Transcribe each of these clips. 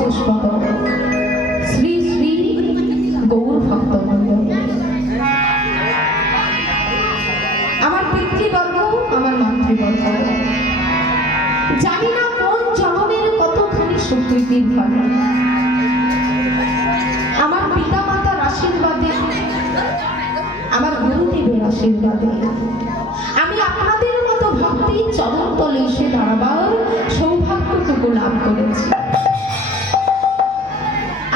পঞ্চস্পদ শ্রী শ্রী গৌর ভক্তবৃন্দ, আমার পিতৃবর্গ, আমার মাতৃবর্গ, জানি না কোন জন্মের কতখানি সুকৃতির ফল। আমার পিতা মাতার আশীর্বাদে, আমার গুরুদেবের আশীর্বাদে আমি আপনাদের মতো ভক্তির চরণ তলে এসে দাঁড়াবার সৌভাগ্যটুকু লাভ করেছি।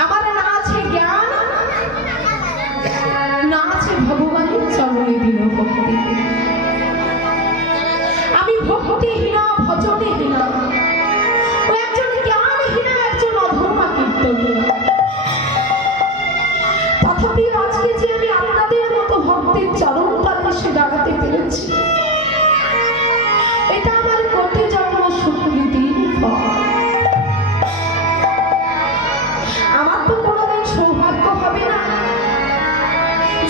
আমার না আছে জ্ঞান, না আছে ভগবানের চরণে দিল ভক্তি। আমি ভক্তিহীনা, ভজনহীনা, ও একজন জ্ঞানহীনা, একজন অধর্মা কীর্তনীয়া। তথাপি আজকে যে আমি আপনাদের মতো ভক্তের চরণ তলে এসে দাঁড়াতে পেরেছি, এটা আমার কোটি জন্ম সুকৃতির ফল। আমার তো কোনোদিন সৌভাগ্য হবে না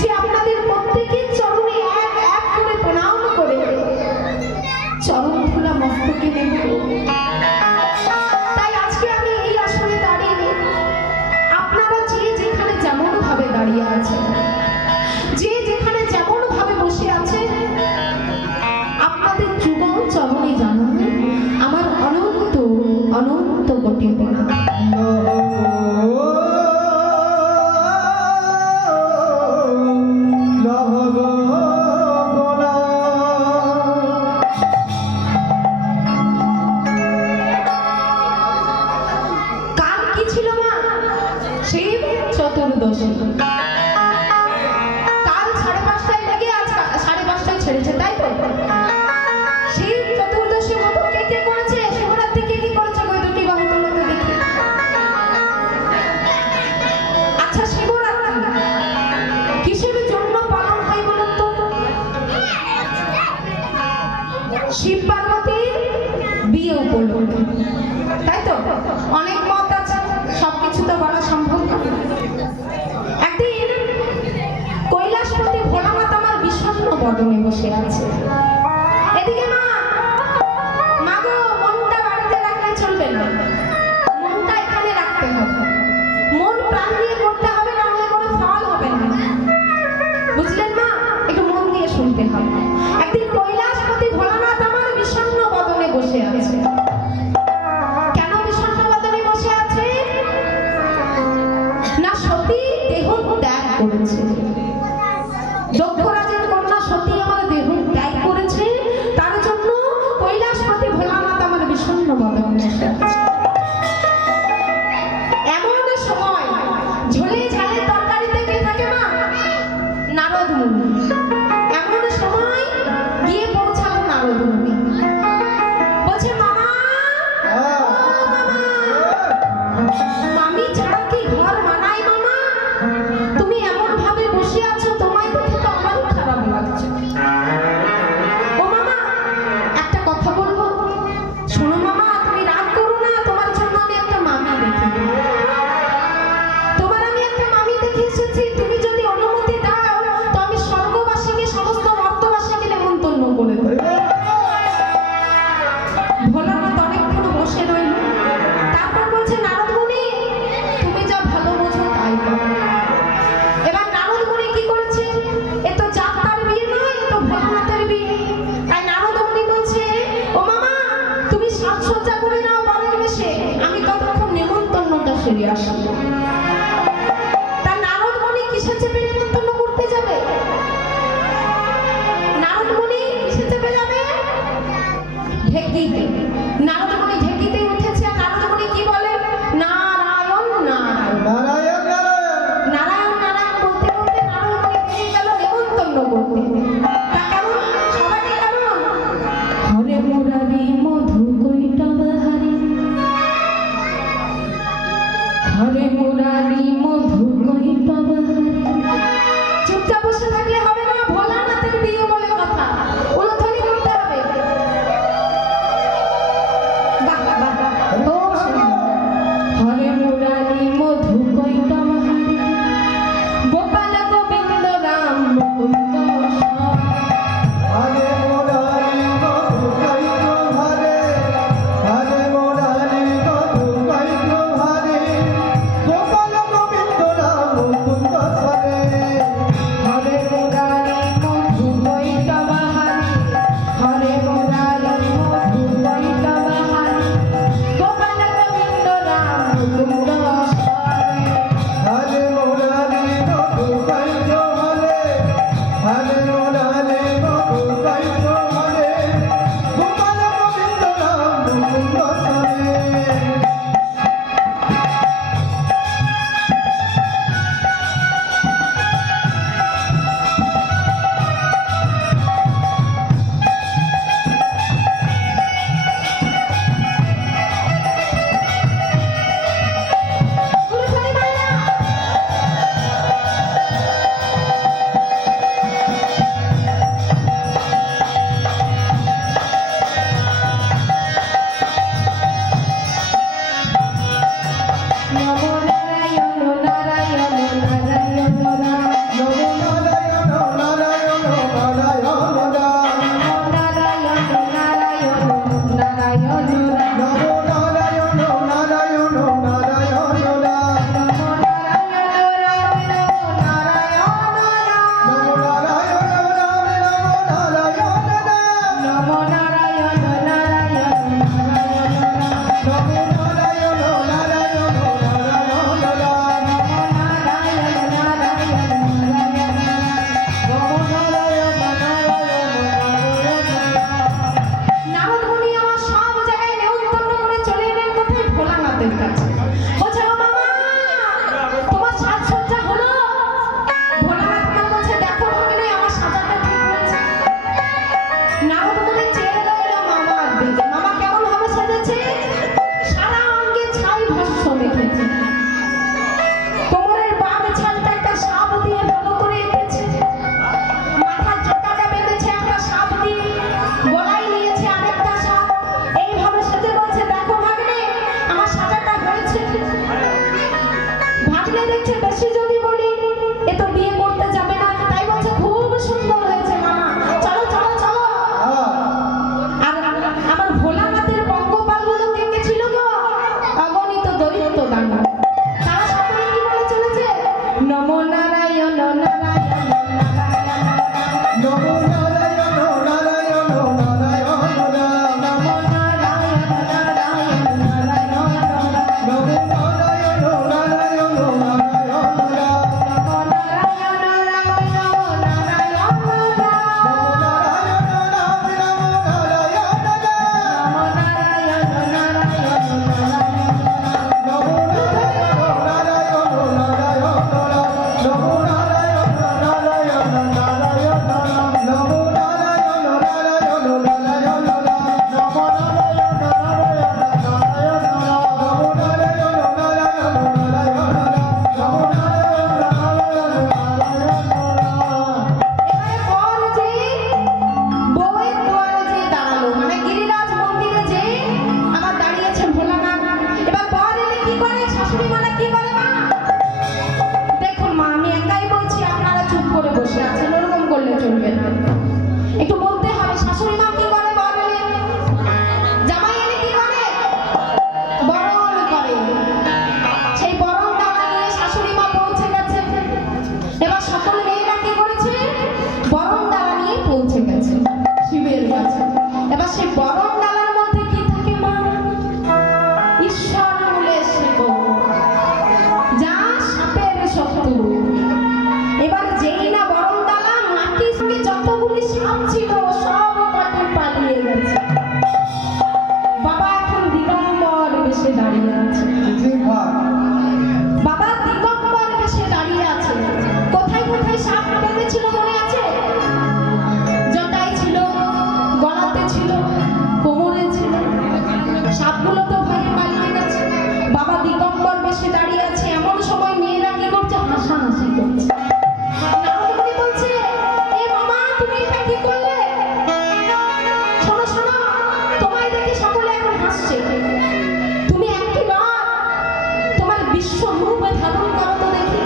যে আপনাদের প্রত্যেকের চরণে এক এক করে প্রণাম করে চরণ ধুলা মস্তকে নেব। তাই আজকে আমি এই আসনে দাঁড়িয়ে, আপনারা যে যেখানে যেমন ভাবে দাঁড়িয়ে আছেন, যে যেখানে যেমন ভাবে বসে আছে, আপনাদের যুগল চরণে জানান আমার অনন্ত অনন্ত কোটি প্রণাম। কাল কি ছিল মা? শিব চতুর্দশী। কাল 5:30টায় লেগে আজ 5:30টায় ছেড়েছে, তাই তো? শিব চতুর্দশী মতো কে কে করেছে? শিবরাত্রি কে কি করেছে? ওই দুটি বাহুর মধ্যে দেখি। আচ্ছা, শিবরাত্রি কিসের জন্য পালন হয় বলুন তো? শিব পার্বতীর বিয়ে উপলক্ষে, তাই তো? অনেক মত আছে, সবকিছু তো বলা সম্ভব না। একদিন কৈলাসপতি ভোলানাথ আমার বিষণ্ণ বদনে বসে আছে। এদিকে মা, মাগো, মনটা বাড়িতে রাখলে চলবে না, মনটা এখানে রাখতে হবে। মন প্রাণ দিয়ে করতে হবে, না হলে কোনো ফল হবে না। বুঝলেন মা? একটু মন দিয়ে শুনতে হবে। একদিন কৈলাসপতি ভোলানাথ আমার বিষণ্ণ বদনে বসে আছে। কেন বিষণ্ণ বদনে বসে আছে? না সতী দেহ ত্যাগ করেছে। দক্ষরাজের কন্যা সতী আমার দেহ ত্যাগ করেছে, তার জন্য কৈলাসপতি ভোলানাথ আমার বিষণ্ণ বদনে বসে আছে। এমন সময় ঝোলে ঝালে তরকারিতে কে থাকে মা? নারদ মুনি। এমন সময় গিয়ে পৌঁছালো নারদ মুনি। বলছে, মামা, ও মামা, মামি ছাড়া কি ঘর মানায় মামা? তুমি এমন ভাবে বসে আছো, তোমায় দেখে তো আমারও খারাপ লাগছে। ও মামা, একটা কথা বলবো? শোনো মামা, তুমি রাগ করো না, তোমার জন্য আমি একটা মামি দেখি। তোমার আমি একটা মামি দেখে এসেছি। তুমি যদি অনুমতি দাও তো আমি স্বর্গবাসীকে, সমস্ত মর্তবাসীকে নেমন্তন্ন করে দেব। ভোলানাথ অনেকক্ষণ বসে রইল। তারপর বলছে, নারদ মুনি, তুমি যা ভালো বোঝো তাই করো। এবার নারদ মুনি কি করেছে? এ তো যাত্রার বিয়ে নয়, এ তো ভোলানাথের বিয়ে। তাই নারদ মুনি বলছে, ও মামা, তুমি সাজসজ্জা করে নাও বাড়ির বেশে, আমি ততক্ষণ নেমন্তন্নটা সেরে আসি। তা নারদ মুনি কিসে চেপে নেমন্তন্ন করতে যাবে? নারদ মুনি কিসে চেপে যাবে? ঢেকিতে। নারদ মুনি ঢেকিতে উঠেছে। আর নারদ মুনি কি বলে? নারায়ণ নারায়ণ নারায়ণ নারায়ণ নারায়ণ নারায়ণ বলতে বলতে নারদ মুনি বেরিয়ে গেল নেমন্তন্ন করতে। তা কেমন? সবাইকে কেমন? হরে মুরারি মধু কৈটবহারি, হরে মুরারি মধু কৈটবহারি। চুপচাপ বসে থাকলে হবে না, ভোলানাথের বিয়ে বলে কথা, উলুধ্বনি করতে হবে। বাহ বাহ, খুব সুন্দর। হরে মুরারি মধু কৈটবহারি, গোপাল গোবিন্দ রাম মুকুন্দ শ্যাম। হরে মুরারি মধু কৈটবহারে, হরে মুরারি মধু কৈটবহারে, নারদ মুনি আমার সব জায়গায় নেমন্তন্ন করে চলে এলেন কোথায়? ভোলানাথের কাছে। বলছে, ও মামা, তোমার সাজসজ্জা হলো? ভোলানাথ মা বলছে, দেখো ভাগিনা, আমার সাজাটা ঠিক হয়েছে। নারদ মুনি চেয়ে রইল মামার দিকে। মামা কেমন ভাবে সেজেছে? সারা অঙ্গে ছাই ভস্ম মেখেছে, কোমরের বাম ছালটা একটা সাপ দিয়ে ভালো করে এঁকেছে, মাথার জটাটা বেঁধেছে একটা সাপ দিয়ে, গলায় নিয়েছে আরেকটা সাপ। এইভাবে সেজে বলছে, দেখো ভাগ্নে, আমার সাজাটা হয়েছে। ভাগ্নে দেখছে বেশি যদি বলি এ তো বিয়ে করতে যাবে না, তাই বলছে খুব সুন্দর হয়েছে মামা, চলো চলো চলো। আর আমার ভোলানাথের পঙ্গপালগুলো কে কে ছিল গো? অগণিত দরিদ্র দানব। তারা সকলে কি বলে চলেছে? নমো নারায়ণ নারায়ণ এবারে বর যে বউয়ের দুয়ারে যে দাঁড়ালো, মানে গিরিরাজ মন্দিরে যে আমার দাঁড়িয়েছে ভোলানাথ। এবার বর এলে কি করে? শাশুড়ি মানে কি করে মা? দেখুন মা, আমি একাই বলছি, আপনারা চুপ করে বসে আছেন, ওরকম করলে চলবে না। একটু বলতে হবে শাশুড়ি মা কি করে বর এলে? জামাই এলে কি করে? বরণ করে। সেই বরণ ডালা নিয়ে শাশুড়ি মা পৌঁছে গেছে। এবার সকল মেয়েরা কি করেছে? বরণ ডালা নিয়ে পৌঁছে গেছে শিবের কাছে। এবার সেই বরণ ডালার মধ্যে কি থাকে মা? ঈশ্বর মূলে শেকো, যা সাপের শত্রু। এবার যেই না বরণ ডালা, মাটির সঙ্গে যতগুলি সাপ ছিল সব কটি পালিয়ে গেছে। বাবা এখন দিগম্বর বেশে দাঁড়িয়ে আছে। বাবা দিগম্বর বেশে দাঁড়িয়ে আছে। কোথায় কোথায় সাপ বেঁধেছিল মনে আছে? জটায় ছিল, গলাতে ছিল, কোমরে ছিল। সাপগুলো তো ভয়ে পালিয়ে গেছে। বাবা দিগম্বর বেশে দাঁড়িয়ে আছে। এমন সময় মেয়েরা কি করছে? হাসাহাসি করছে। নারদ মুনি বলছে, এ মামা, তুমি এটা কি করলে? শোনো শোনো, তোমায় দেখে সকলে এখন হাসছে। তুমি একটি বার তোমার বিশ্বরূপে ধারণ করো তো দেখি।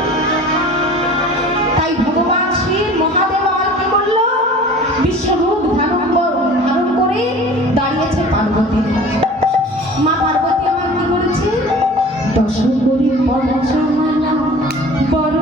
তাই ভগবান শিব মহাদেব আমার কি করলো? বিশ্বরূপ ধারণ করে দাঁড়িয়েছে পার্বতীর কাছে। মা পার্বতী আমার কি করেছে? দশ করি পঞ্চমালা বড়